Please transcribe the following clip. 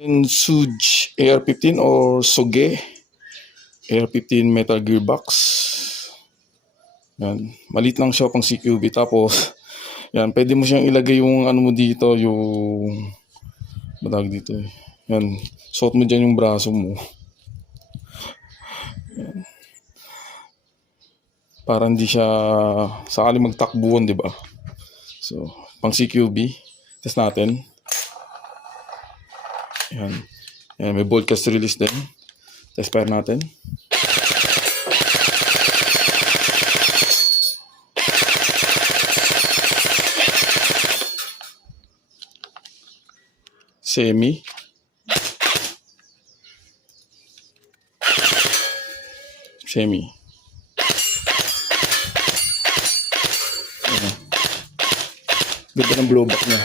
In Suge AR-15 or Soge AR-15 metal gearbox. Yan, maliit lang siya pang CQB. Tapos yan, pwede mo siyang ilagay yung ano mo dito, yung matawag dito eh. Yan, suot mo dyan yung braso mo. Yan. Para hindi siya sakali magtakbuhan, di ba? So, pang CQB, test natin. Yan. Yan, may bolt cast release din. Test fire natin. Semi. Semi. Ayan. Ganda ng blowback niya.